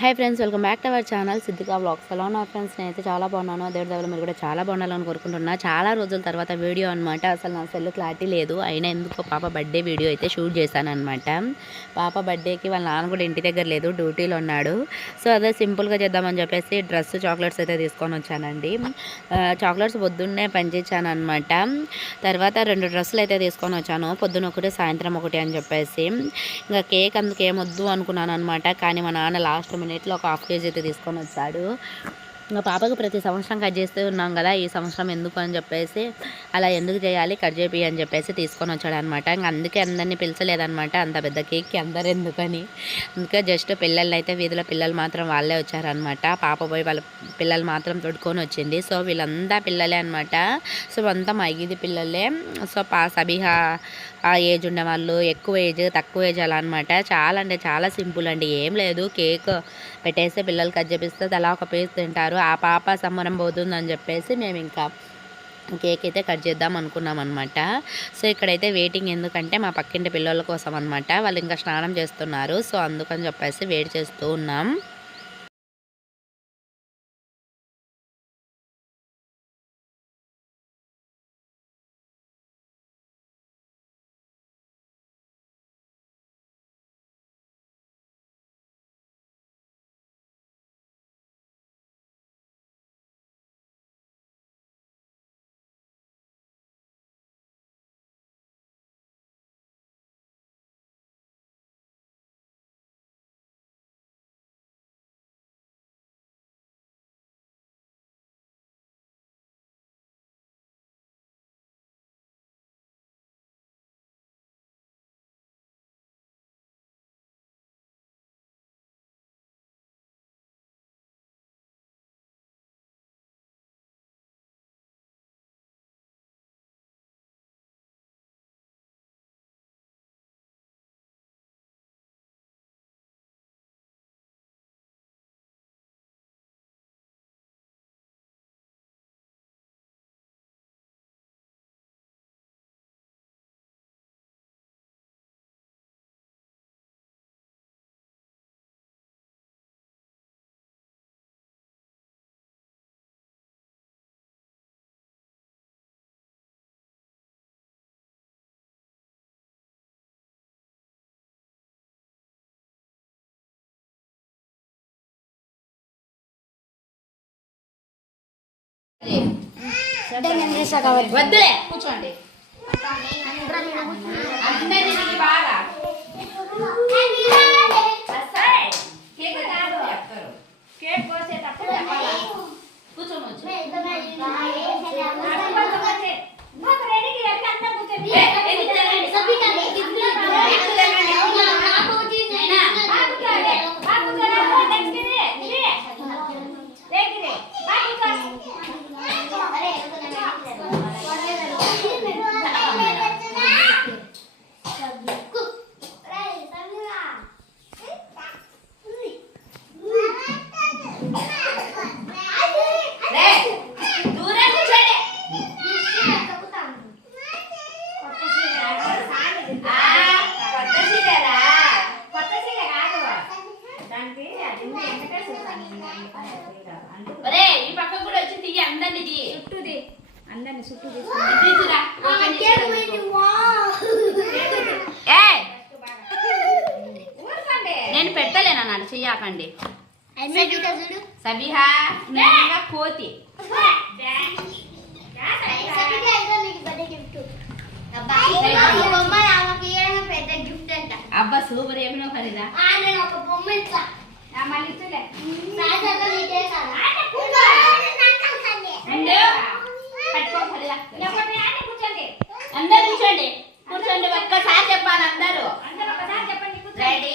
Hi friends welcome back to our channel Siddhika blogs ఎలా ఉన్నా friends నేనైతే చాలా బాగున్నాను. దేవుడి దగ్గర మీరు కూడా చాలా బాగుండాలని కోరుకుంటున్నా. చాలా రోజుల తర్వాత వీడియో అనమాట అసలు నా సెల్ క్లారిటీ లేదు. అయినా ఎందుకో పాప బర్త్డే వీడియో అయితే షూట్ చేశాను అనమాట పాప బర్త్డేకి వాళ్ళ నాన్న కూడా ఇంటి దగ్గర లేదు డ్యూటీలో ఉన్నాడు. సో అదే సింపుల్గా చేద్దామని చెప్పేసి డ్రెస్ చాక్లెట్స్ అయితే తీసుకొని వచ్చానండి. చాక్లెట్స్ పొద్దున్నే పనిచేసాను అనమాట తర్వాత రెండు డ్రెస్సులు అయితే తీసుకొని వచ్చాను. పొద్దున ఒకటి సాయంత్రం ఒకటి అని చెప్పేసి. ఇంకా కేక్ అందుకు ఏమొద్దు అనుకున్నాను అనమాట కానీ మా నాన్న లాస్ట్ మినిట్లో ఒక హాఫ్ కేజీ అయితే తీసుకొని వచ్చాడు. ఇంకా పాపకు ప్రతి సంవత్సరం కట్ చేస్తూ ఉన్నాం కదా ఈ సంవత్సరం ఎందుకు అని చెప్పేసి అలా ఎందుకు చేయాలి కట్ చేపి అని చెప్పేసి తీసుకొని వచ్చాడు అనమాట ఇంకా అందుకే అందరినీ పిలిచలేదనమాట అంత పెద్ద కేక్కి అందరు ఎందుకని. అందుకే జస్ట్ పిల్లలు అయితే వీధిలో పిల్లలు మాత్రం వాళ్ళే వచ్చారనమాట. పాప పోయి వాళ్ళ పిల్లలు మాత్రం తొడుకొని వచ్చింది. సో వీళ్ళంతా పిల్లలే అనమాట. సో అంతా మా పిల్లలే. సో పా సబిహా ఆ ఏజ్ ఉండే వాళ్ళు ఎక్కువ ఏజ్ తక్కువ ఏజ్ అలా అనమాట. చాలా అంటే చాలా సింపుల్ అండి. ఏం లేదు కేక్ పెట్టేస్తే పిల్లలు కట్ చేపిస్తే అలా ఒక పీస్ తింటారు. ఆ పాప సంబరం పోతుందని చెప్పేసి మేము ఇంకా కేక్ అయితే కట్ చేద్దాం అనుకున్నాం అనమాట సో ఇక్కడైతే వెయిటింగ్ ఎందుకంటే మా పక్కింటి పిల్లల కోసం అనమాట వాళ్ళు ఇంకా స్నానం చేస్తున్నారు. సో అందుకని చెప్పేసి వెయిట్ చేస్తూ ఉన్నాం. వద్దులే కూర్చోండి అందరికీ బాగా. కేక్ కోసేటప్పుడు చెప్పాలా? సబిహా నేనుగా కోతి. అబ్బా సూపర్ ఏమినో ఖరీదా కూర్చోండి అందరు కూర్చోండి. కూర్చోండి ఒక్కసారి చెప్పాలి అందరూ. అందరూ ఒకసారి చెప్పండి రెడీ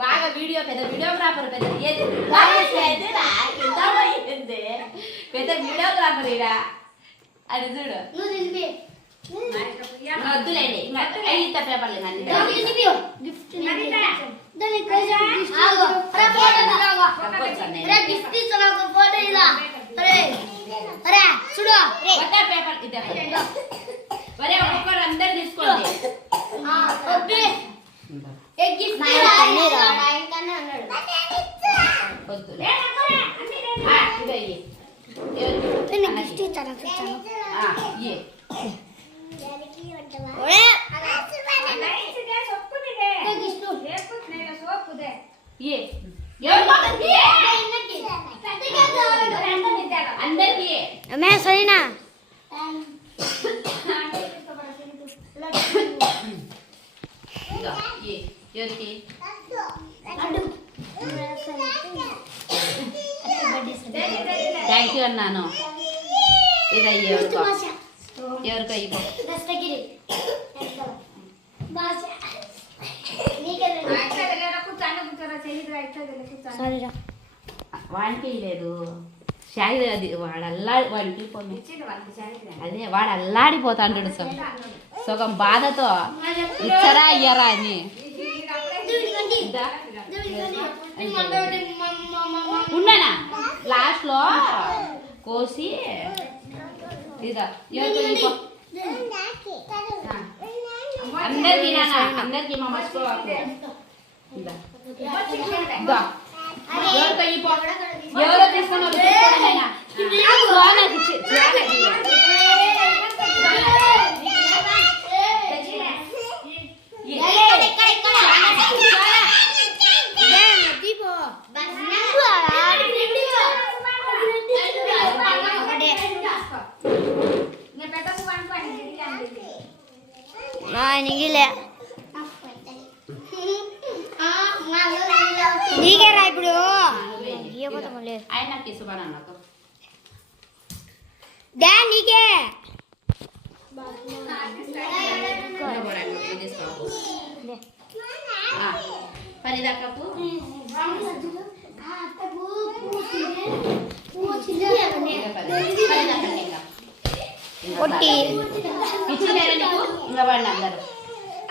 బాగా వీడియో పెద్ద వీడియోగ్రాఫర్ పెద్ద? పెద్ద వీడియోగ్రాఫర్ ఇరా అది చూడు. వద్దులేండి. ఇంత పేపర్లు గిఫ్ట్ దానికి అమ్మే సరేనా ఇదో, ఇయ్యి. ఎవరికి థ్యాంక్ యూ అన్నాను ఇదో ఇయ్యి ఎవరికో ఎవరికో సరేరా వానికి లేదు షాయి అది వాడు అల్లాడి వాడికి పోనీ అదే వాడు అల్లాడిపోతాంటాడు సగం సగం బాధతో ఇచ్చరా అయ్యారా అని. ఇద్దా? ఉండనా? లాస్ట్లో కోసి ఇదా. అందరికి అందరికి మా మర్చిపోవాలి. ఎవరో తీసుకొని వాళ్ళు నీగిలే. నీకేరా ఇప్పుడు? నాకు? డా నీకే? ఇంకా వాళ్ళు అందరూ.